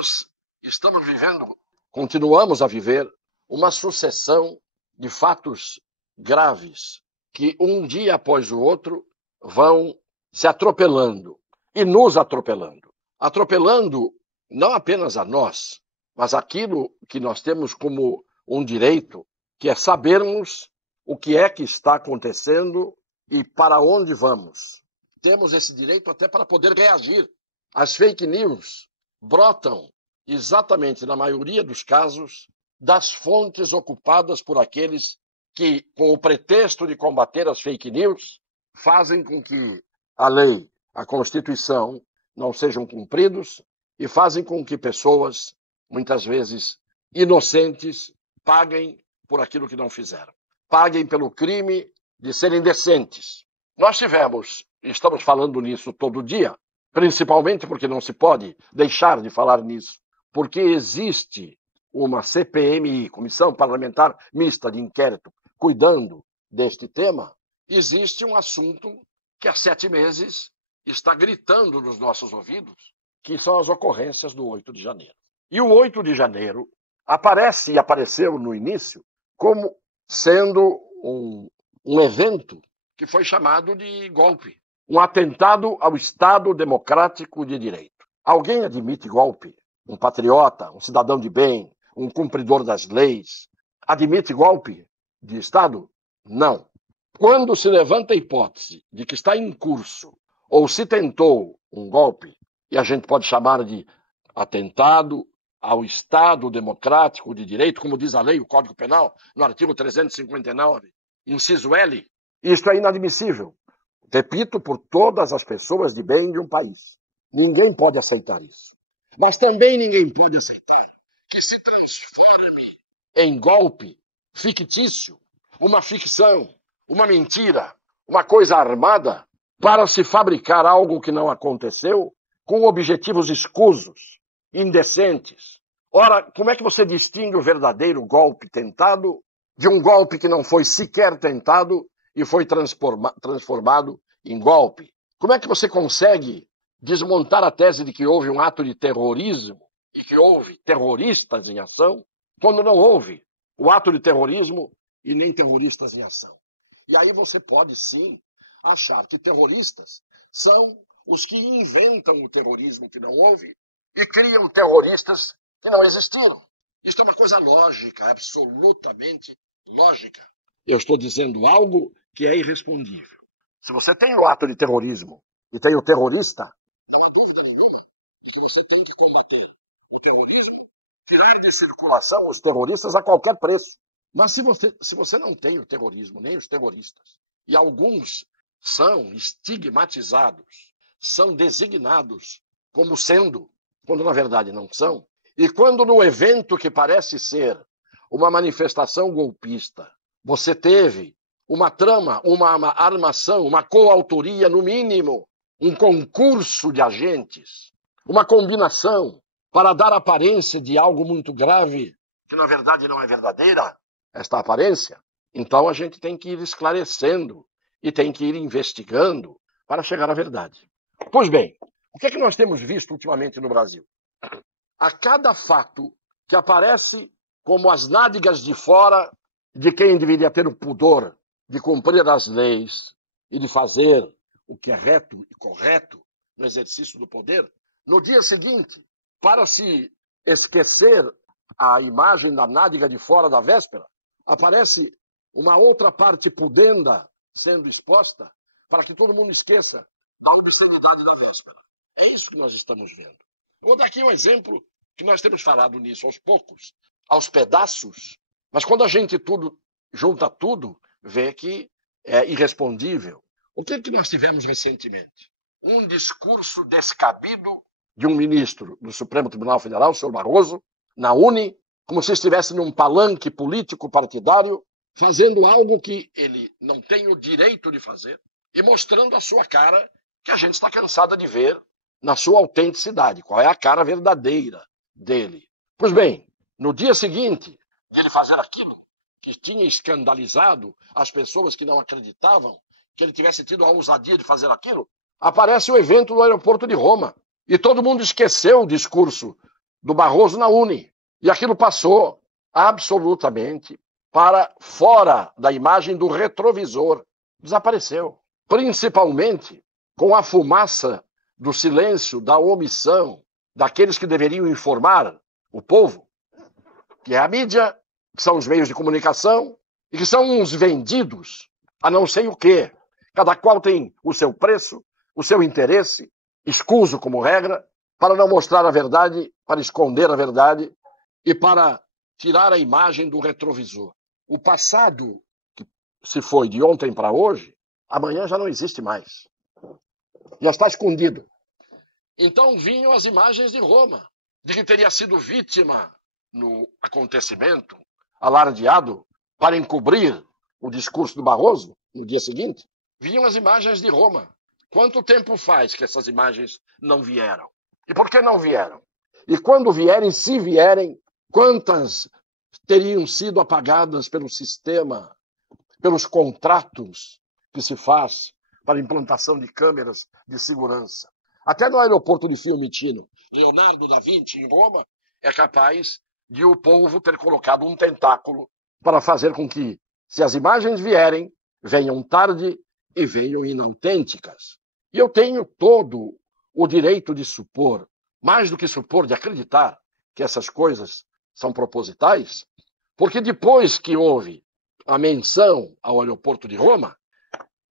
nós estamos vivendo, continuamos a viver, uma sucessão de fatos graves que um dia após o outro vão se atropelando e nos atropelando. Atropelando não apenas a nós, mas aquilo que nós temos como um direito, que é sabermos o que é que está acontecendo e para onde vamos. Temos esse direito até para poder reagir. As fake news brotam exatamente, na maioria dos casos, das fontes ocupadas por aqueles que, com o pretexto de combater as fake news, fazem com que a lei, a Constituição, não sejam cumpridos e fazem com que pessoas, muitas vezes inocentes, paguem por aquilo que não fizeram. Paguem pelo crime de serem decentes. Nós tivemos, estamos falando nisso todo dia, principalmente porque não se pode deixar de falar nisso, porque existe uma CPMI, Comissão Parlamentar Mista de Inquérito, cuidando deste tema. Existe um assunto que há 7 meses está gritando nos nossos ouvidos, que são as ocorrências do 8 de janeiro. E o 8 de janeiro aparece e apareceu no início como sendo um evento que foi chamado de golpe, um atentado ao Estado Democrático de Direito. Alguém admite golpe? Um patriota, um cidadão de bem, um cumpridor das leis, admite golpe de Estado? Não. Quando se levanta a hipótese de que está em curso ou se tentou um golpe, e a gente pode chamar de atentado ao Estado Democrático de Direito, como diz a lei, o Código Penal, no artigo 359, inciso L, isto é inadmissível. Repito, por todas as pessoas de bem de um país. Ninguém pode aceitar isso. Mas também ninguém pode aceitar que se transforme em golpe fictício, uma ficção, uma mentira, uma coisa armada para se fabricar algo que não aconteceu com objetivos escusos, indecentes. Ora, como é que você distingue o verdadeiro golpe tentado de um golpe que não foi sequer tentado e foi transformado em golpe? Como é que você consegue desmontar a tese de que houve um ato de terrorismo e que houve terroristas em ação, quando não houve o ato de terrorismo e nem terroristas em ação? E aí você pode, sim, achar que terroristas são os que inventam o terrorismo que não houve e criam terroristas que não existiram. Isto é uma coisa lógica, absolutamente lógica. Eu estou dizendo algo que é irrespondível. Se você tem o ato de terrorismo e tem o terrorista, não há dúvida nenhuma de que você tem que combater o terrorismo, tirar de circulação os terroristas a qualquer preço. Mas se você não tem o terrorismo, nem os terroristas, e alguns são estigmatizados, são designados como sendo, quando na verdade não são, e quando no evento que parece ser uma manifestação golpista, você teve uma trama, uma armação, uma coautoria, no mínimo, um concurso de agentes, uma combinação para dar aparência de algo muito grave, que na verdade não é verdadeira, esta aparência, então a gente tem que ir esclarecendo e tem que ir investigando para chegar à verdade. Pois bem, o que é que nós temos visto ultimamente no Brasil? A cada fato que aparece como as nádegas de fora de quem deveria ter o pudor de cumprir as leis e de fazer o que é reto e correto no exercício do poder, no dia seguinte, para se esquecer a imagem da nádega de fora da véspera, aparece uma outra parte pudenda sendo exposta para que todo mundo esqueça a obscenidade da véspera. É isso que nós estamos vendo. Vou dar aqui um exemplo que nós temos falado nisso aos poucos, aos pedaços, mas quando a gente junta tudo, vê que é irrespondível. O que nós tivemos recentemente? Um discurso descabido de um ministro do Supremo Tribunal Federal, o senhor Barroso, na UNE, como se estivesse num palanque político partidário, fazendo algo que ele não tem o direito de fazer e mostrando a sua cara, que a gente está cansada de ver na sua autenticidade, qual é a cara verdadeira dele. Pois bem, no dia seguinte de ele fazer aquilo que tinha escandalizado as pessoas que não acreditavam que ele tivesse tido a ousadia de fazer aquilo, aparece o evento do aeroporto de Roma. E todo mundo esqueceu o discurso do Barroso na Uni. E aquilo passou absolutamente para fora da imagem do retrovisor. Desapareceu. Principalmente com a fumaça do silêncio, da omissão, daqueles que deveriam informar o povo, que é a mídia, que são os meios de comunicação, e que são uns vendidos a não sei o quê. Cada qual tem o seu preço, o seu interesse, escuso como regra, para não mostrar a verdade, para esconder a verdade e para tirar a imagem do retrovisor. O passado, que se foi de ontem para hoje, amanhã já não existe mais. Já está escondido. Então vinham as imagens de Roma, de que teria sido vítima no acontecimento alardeado para encobrir o discurso do Barroso no dia seguinte. Vinham as imagens de Roma. Quanto tempo faz que essas imagens não vieram? E por que não vieram? E quando vierem, se vierem, quantas teriam sido apagadas pelo sistema, pelos contratos que se faz para implantação de câmeras de segurança? Até no aeroporto de Fiumicino, Leonardo da Vinci, em Roma, é capaz de o povo ter colocado um tentáculo para fazer com que, se as imagens vierem, venham tarde e venham inautênticas. E eu tenho todo o direito de supor, mais do que supor, de acreditar que essas coisas são propositais, porque depois que houve a menção ao aeroporto de Roma,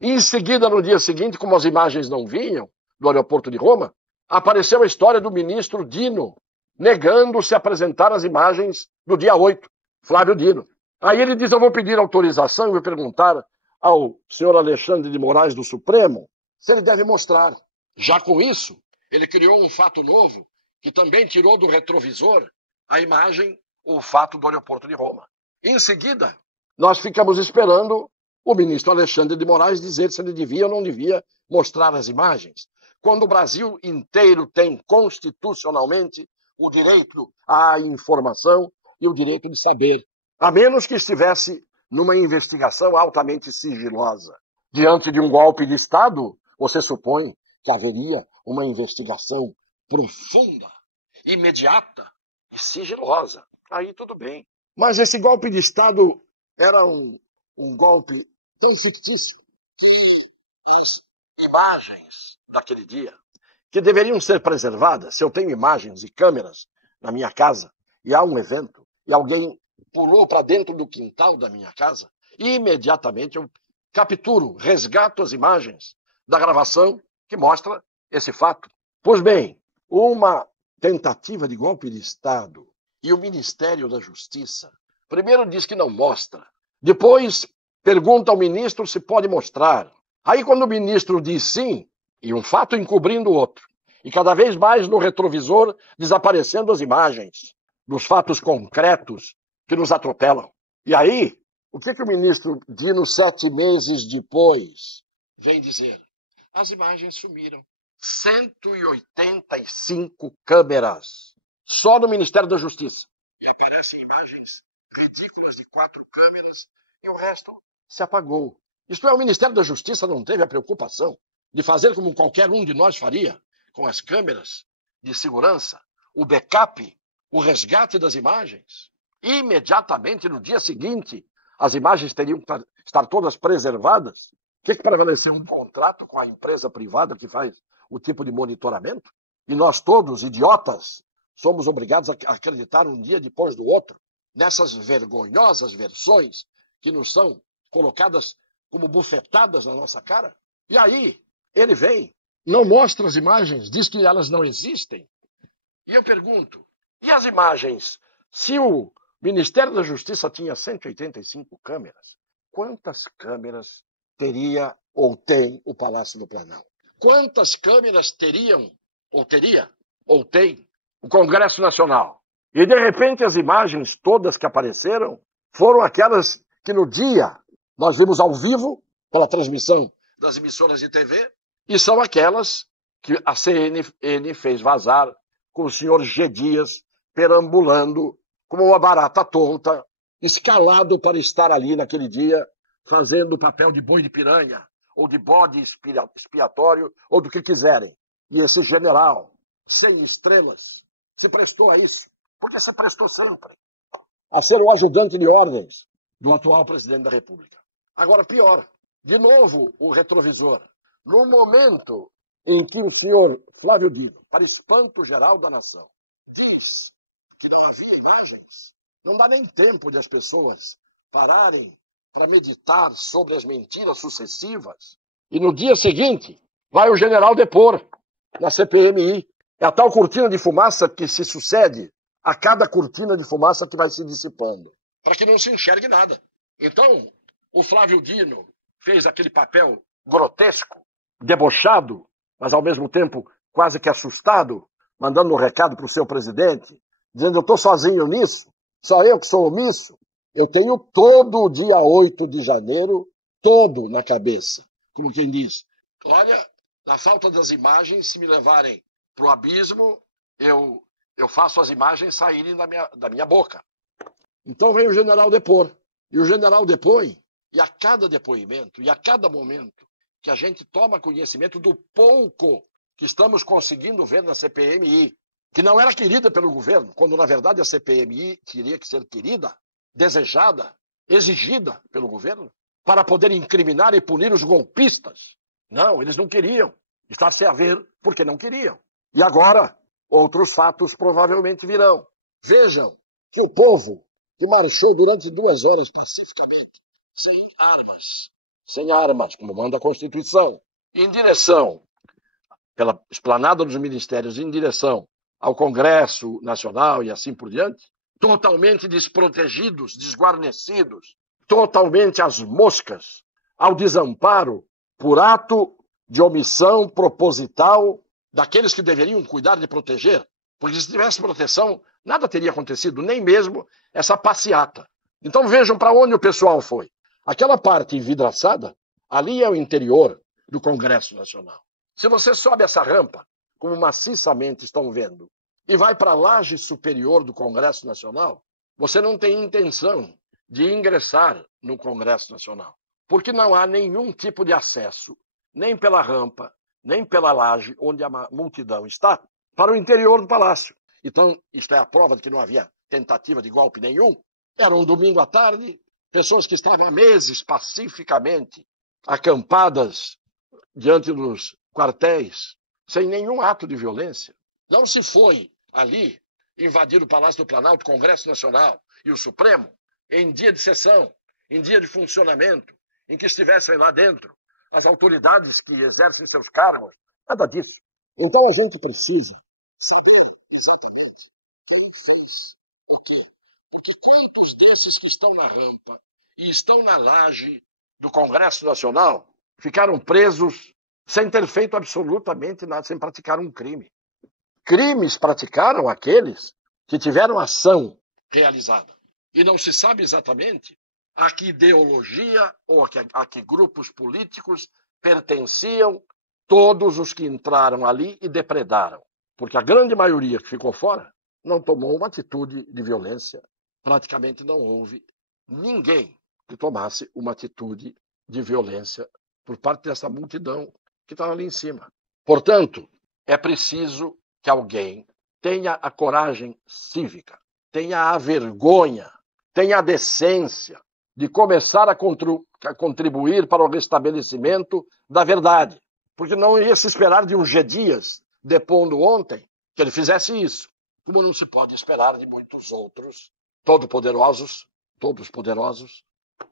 e em seguida, no dia seguinte, como as imagens não vinham do aeroporto de Roma, apareceu a história do ministro Dino, negando se apresentar as imagens do dia 8, Flávio Dino. Aí ele diz, eu vou pedir autorização e vou perguntar ao senhor Alexandre de Moraes do Supremo se ele deve mostrar. Já com isso, ele criou um fato novo que também tirou do retrovisor a imagem, o fato do aeroporto de Roma. Em seguida, nós ficamos esperando o ministro Alexandre de Moraes dizer se ele devia ou não devia mostrar as imagens. Quando o Brasil inteiro tem constitucionalmente o direito à informação e o direito de saber, a menos que estivesse numa investigação altamente sigilosa. Diante de um golpe de Estado, você supõe que haveria uma investigação profunda, imediata e sigilosa. Aí tudo bem. Mas esse golpe de Estado era um golpe tão fictício. Imagens daquele dia que deveriam ser preservadas. Se eu tenho imagens e câmeras na minha casa e há um evento e alguém pulou para dentro do quintal da minha casa, imediatamente eu capturo, resgato as imagens da gravação que mostra esse fato. Pois bem, uma tentativa de golpe de Estado e o Ministério da Justiça primeiro diz que não mostra, depois pergunta ao ministro se pode mostrar. Aí quando o ministro diz sim, e um fato encobrindo o outro, e cada vez mais no retrovisor desaparecendo as imagens dos fatos concretos que nos atropelam. E aí, o que o ministro Dino, 7 meses depois, vem dizer? As imagens sumiram. 185 câmeras, só no Ministério da Justiça. E aparecem imagens ridículas de 4 câmeras e o resto se apagou. Isto é, o Ministério da Justiça não teve a preocupação de fazer como qualquer um de nós faria, com as câmeras de segurança, o backup, o resgate das imagens. Imediatamente no dia seguinte, as imagens teriam que estar todas preservadas. O que prevaleceu? Um contrato com a empresa privada que faz o tipo de monitoramento? E nós todos, idiotas, somos obrigados a acreditar um dia depois do outro nessas vergonhosas versões que nos são colocadas como bufetadas na nossa cara? E aí, ele vem, não mostra as imagens, diz que elas não existem. E eu pergunto, e as imagens? Se o Ministério da Justiça tinha 185 câmeras, quantas câmeras teria ou tem o Palácio do Planalto? Quantas câmeras teriam, ou teria, ou tem, o Congresso Nacional? E, de repente, as imagens todas que apareceram foram aquelas que no dia nós vimos ao vivo, pela transmissão das emissoras de TV, e são aquelas que a CNN fez vazar com o senhor G. Dias perambulando como uma barata tonta, escalado para estar ali naquele dia, fazendo o papel de boi de piranha, ou de bode expiatório, ou do que quiserem. E esse general, sem estrelas, se prestou a isso? Porque se prestou sempre a ser o ajudante de ordens do atual presidente da República. Agora, pior, de novo o retrovisor. No momento em que o senhor Flávio Dino, para espanto geral da nação, diz que não havia imagens, não dá nem tempo de as pessoas pararem para meditar sobre as mentiras sucessivas. E no dia seguinte, vai o general depor na CPMI. É a tal cortina de fumaça que se sucede a cada cortina de fumaça que vai se dissipando, para que não se enxergue nada. Então, o Flávio Dino fez aquele papel grotesco, debochado, mas ao mesmo tempo quase que assustado, mandando um recado para o seu presidente, dizendo: eu estou sozinho nisso, só eu que sou omisso. Eu tenho todo o dia 8 de janeiro, todo na cabeça. Como quem diz, olha, na falta das imagens, se me levarem para o abismo, eu faço as imagens saírem da minha boca. Então vem o general depor. E o general depõe, e a cada depoimento, e a cada momento que a gente toma conhecimento do pouco que estamos conseguindo ver na CPMI, que não era querida pelo governo, quando na verdade a CPMI teria que ser querida, desejada, exigida pelo governo, para poder incriminar e punir os golpistas. Não, eles não queriam. Está-se a ver porque não queriam. E agora, outros fatos provavelmente virão. Vejam que o povo que marchou durante 2 horas pacificamente, sem armas, como manda a Constituição, em direção, pela esplanada dos ministérios, em direção ao Congresso Nacional e assim por diante, totalmente desprotegidos, desguarnecidos, totalmente às moscas, ao desamparo, por ato de omissão proposital daqueles que deveriam cuidar de proteger, porque se tivesse proteção, nada teria acontecido, nem mesmo essa passeata. Então vejam para onde o pessoal foi. Aquela parte envidraçada, ali é o interior do Congresso Nacional. Se você sobe essa rampa, como maciçamente estão vendo, e vai para a laje superior do Congresso Nacional, você não tem intenção de ingressar no Congresso Nacional, porque não há nenhum tipo de acesso, nem pela rampa, nem pela laje onde a multidão está, para o interior do palácio. Então, isto é a prova de que não havia tentativa de golpe nenhum. Era um domingo à tarde, pessoas que estavam há meses pacificamente acampadas diante dos quartéis, sem nenhum ato de violência. Não se foi ali invadir o Palácio do Planalto, o Congresso Nacional e o Supremo em dia de sessão, em dia de funcionamento, em que estivessem lá dentro as autoridades que exercem seus cargos. Nada disso. Então a gente precisa saber exatamente quem fez o quê. Porque quantos desses que estão na rampa e estão na laje do Congresso Nacional ficaram presos sem ter feito absolutamente nada, sem praticar um crime. Crimes praticaram aqueles que tiveram ação realizada. E não se sabe exatamente a que ideologia ou a que grupos políticos pertenciam todos os que entraram ali e depredaram. Porque a grande maioria que ficou fora não tomou uma atitude de violência. Praticamente não houve ninguém que tomasse uma atitude de violência por parte dessa multidão que estava ali em cima. Portanto, é preciso que alguém tenha a coragem cívica, tenha a vergonha, tenha a decência de começar a contribuir para o restabelecimento da verdade. Porque não ia se esperar de um G. Dias, depondo ontem, que ele fizesse isso. Como não se pode esperar de muitos outros, todos poderosos,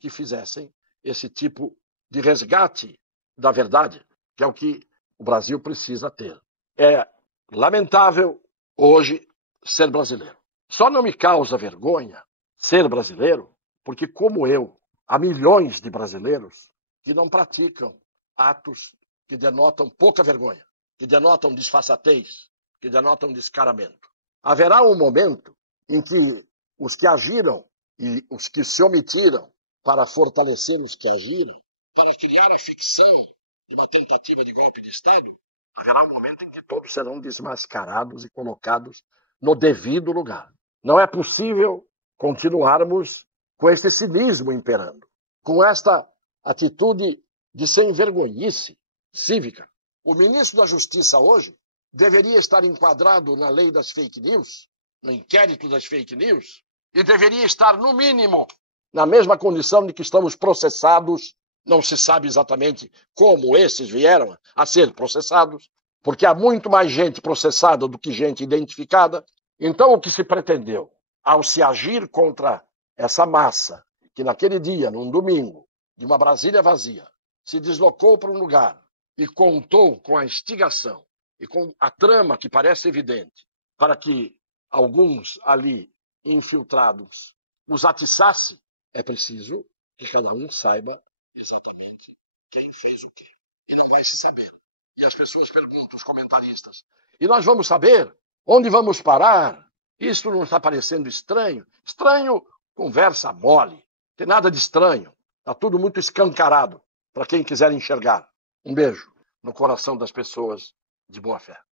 que fizessem esse tipo de resgate da verdade, que é o que o Brasil precisa ter. É lamentável hoje ser brasileiro. Só não me causa vergonha ser brasileiro, porque como eu, há milhões de brasileiros que não praticam atos que denotam pouca vergonha, que denotam disfarçatez, que denotam descaramento. Haverá um momento em que os que agiram e os que se omitiram para fortalecer os que agiram, para criar a ficção de uma tentativa de golpe de Estado, haverá um momento em que todos serão desmascarados e colocados no devido lugar. Não é possível continuarmos com este cinismo imperando, com esta atitude de sem vergonhice cívica. O ministro da Justiça hoje deveria estar enquadrado na lei das fake news, no inquérito das fake news, e deveria estar, no mínimo, na mesma condição de que estamos processados. Não se sabe exatamente como esses vieram a ser processados, porque há muito mais gente processada do que gente identificada. Então, o que se pretendeu, ao se agir contra essa massa, que naquele dia, num domingo, de uma Brasília vazia, se deslocou para um lugar e contou com a instigação e com a trama que parece evidente, para que alguns ali infiltrados os atiçasse, é preciso que cada um saiba exatamente quem fez o quê. E não vai se saber. E as pessoas perguntam, os comentaristas, e nós vamos saber? Onde vamos parar? Isso não está parecendo estranho? Estranho, conversa mole. Tem nada de estranho. Está tudo muito escancarado para quem quiser enxergar. Um beijo no coração das pessoas de boa fé.